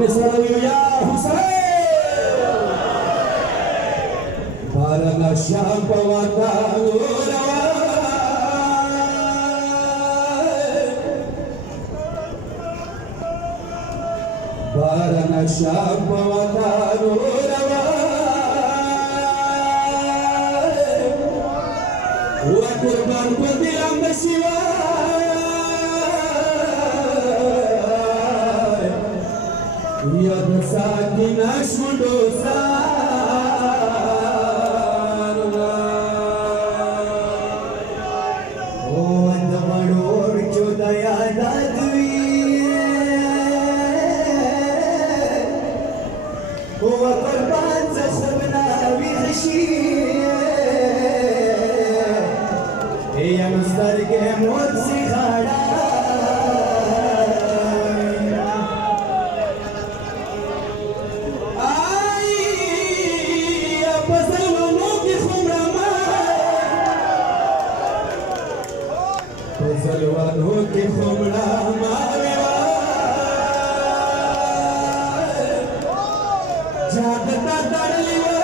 نسأل يا حسين بارنا الشام وطالونا بارنا الشام وطالونا وقربان قلبي عم يا بساتي نشمدو سارنا وانت مدور جودا يا دادوي وقربان زخبنا ويخشي يا مسترق موسي خادا زلوانو کی خمنا ماویوا جاگتا دڑلیوا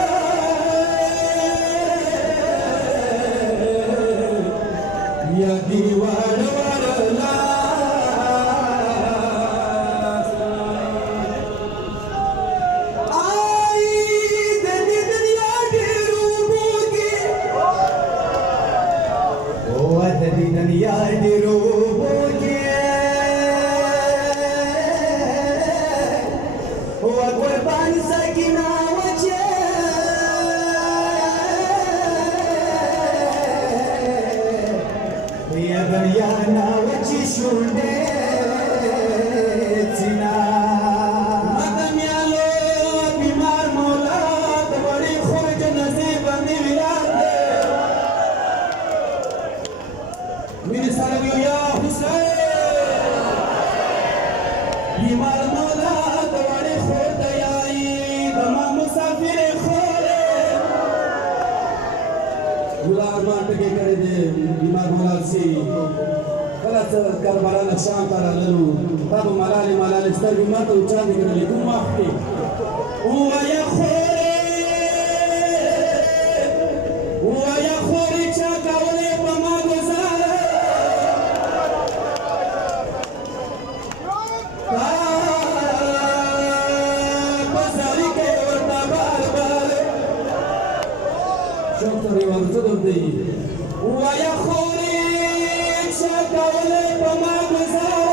یا دیوار ورلا آئی دنی دنیا کی روبو کی او دنی دنیا کی روبو کی او قربان سکینہ وجه یا دریانا وچی شونده تینا مدن یالو بیمار مولاد بڑی خوش نصیب بندی ولاد میری سلام یا حسین بیمار مولاد بڑی خود یائی تمام مسافر خورے غلام مانٹ کے کرے دے بیمار مولاد سی غلط کربلا نشان تارا لنو تابو ملال سترگی مات اوچان دکھر لکن مافتی ویا خوری چاکا ولی پما گزارا بزاری کے ورطا بار بار شوق تاری ورطا دی ویا خوری چاکا ولی پما گزارا